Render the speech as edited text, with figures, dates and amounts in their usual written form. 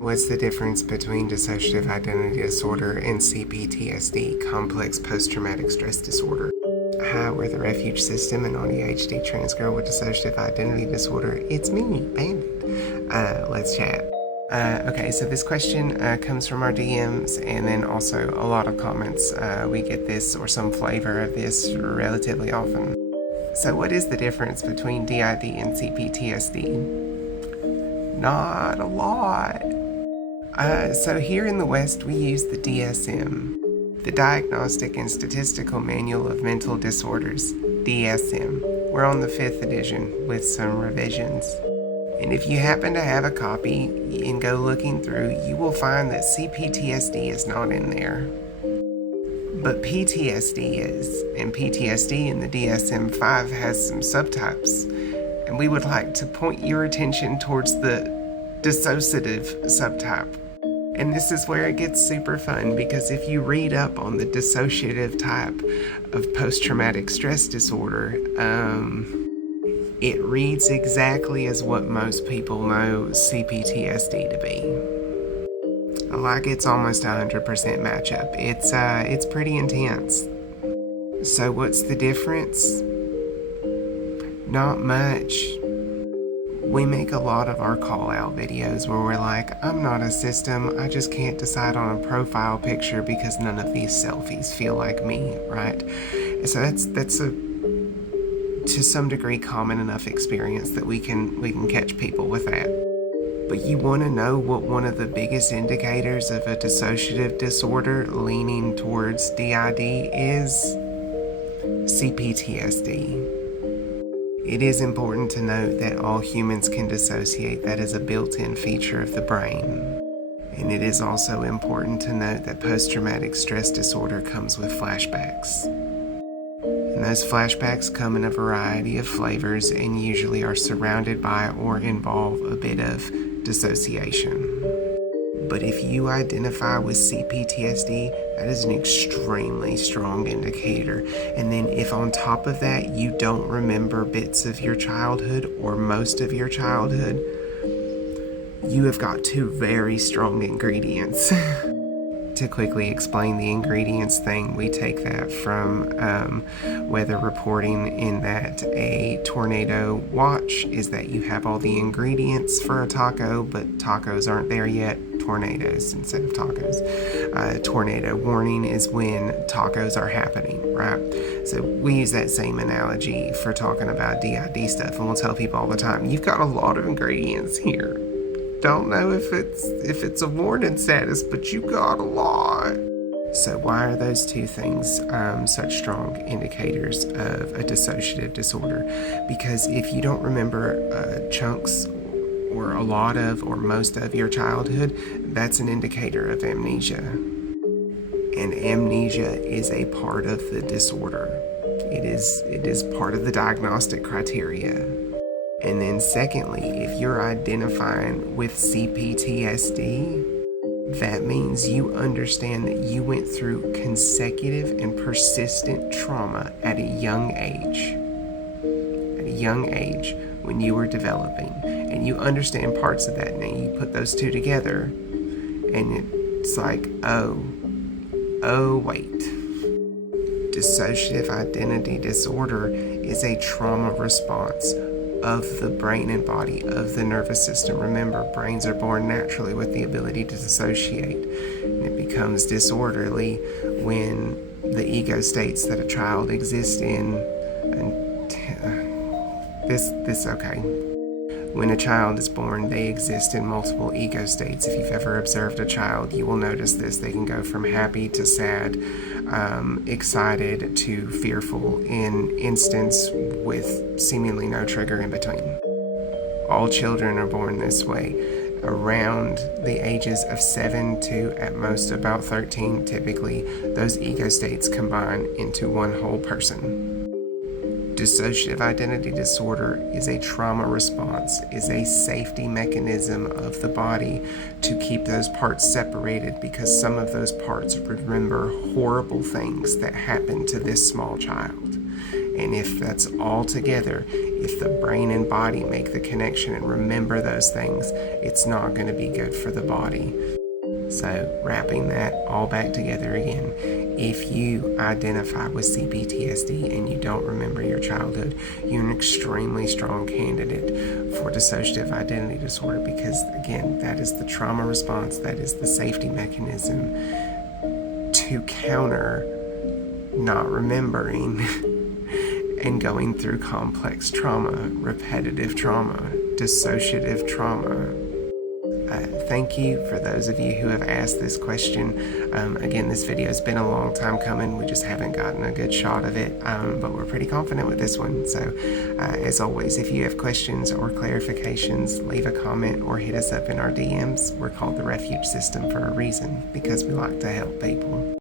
What's the difference between dissociative identity disorder and CPTSD, complex post-traumatic stress disorder? Hi, we're the Refuge System, an ADHD trans girl with dissociative identity disorder. It's me, Bandit. Let's chat. Okay, so this question comes from our DMs and then also a lot of comments. We get this or some flavor of this relatively often. So what is the difference between DID and CPTSD? Not a lot. So here in the West, we use the DSM, the Diagnostic and Statistical Manual of Mental Disorders, DSM. We're on the 5th edition with some revisions. And if you happen to have a copy and go looking through, you will find that CPTSD is not in there. But PTSD is, and PTSD in the DSM-5 has some subtypes. And we would like to point your attention towards the dissociative subtype. And this is where it gets super fun, because if you read up on the dissociative type of post-traumatic stress disorder, it reads exactly as what most people know CPTSD to be. Like it's almost 100% matchup. It's pretty intense. So what's the difference? Not much. We make a lot of our call-out videos where we're like, I'm not a system, I just can't decide on a profile picture because none of these selfies feel like me, right? So that's a, to some degree, common enough experience that we can catch people with that. But you want to know what one of the biggest indicators of a dissociative disorder leaning towards DID is? CPTSD. It is important to note that all humans can dissociate. That is a built-in feature of the brain. And it is also important to note that post-traumatic stress disorder comes with flashbacks. And those flashbacks come in a variety of flavors and usually are surrounded by or involve a bit of dissociation. But if you identify with CPTSD, that is an extremely strong indicator. And then if on top of that you don't remember bits of your childhood or most of your childhood, you have got two very strong ingredients. To quickly explain the ingredients thing, we take that from weather reporting, in that a tornado watch is that you have all the ingredients for a taco, but tacos aren't there yet. Tornadoes instead of tacos. Tornado warning is when tacos are happening, right? So we use that same analogy for talking about DID stuff, and we'll tell people all the time, you've got a lot of ingredients here. Don't know if it's a warning status, but you got a lot. So why are those two things such strong indicators of a dissociative disorder? Because if you don't remember chunks or a lot of or most of your childhood, that's an indicator of amnesia. And amnesia is a part of the disorder. It is part of the diagnostic criteria. And then secondly, if you're identifying with CPTSD, that means you understand that you went through consecutive and persistent trauma at a young age. At a young age when you were developing. And you understand parts of that. Now you put those two together and it's like, oh wait. Dissociative identity disorder is a trauma response of the brain and body, of the nervous system. Remember, brains are born naturally with the ability to dissociate. And it becomes disorderly when the ego states that a child exists in, and okay. When a child is born, they exist in multiple ego states. If you've ever observed a child, you will notice this. They can go from happy to sad, excited to fearful in instance with seemingly no trigger in between. All children are born this way. Around the ages of 7 to at most about 13, typically, those ego states combine into one whole person. Dissociative identity disorder is a trauma response, is a safety mechanism of the body to keep those parts separated, because some of those parts remember horrible things that happened to this small child. And if that's all together, if the brain and body make the connection and remember those things, it's not going to be good for the body. So, wrapping that all back together again, if you identify with CPTSD and you don't remember your childhood, you're an extremely strong candidate for dissociative identity disorder because, again, that is the trauma response, that is the safety mechanism to counter not remembering and going through complex trauma, repetitive trauma, dissociative trauma. Thank you for those of you who have asked this question. Again, this video has been a long time coming. We just haven't gotten a good shot of it, but we're pretty confident with this one. So, as always, if you have questions or clarifications, leave a comment or hit us up in our DMs. We're called the Refuge System for a reason, because we like to help people.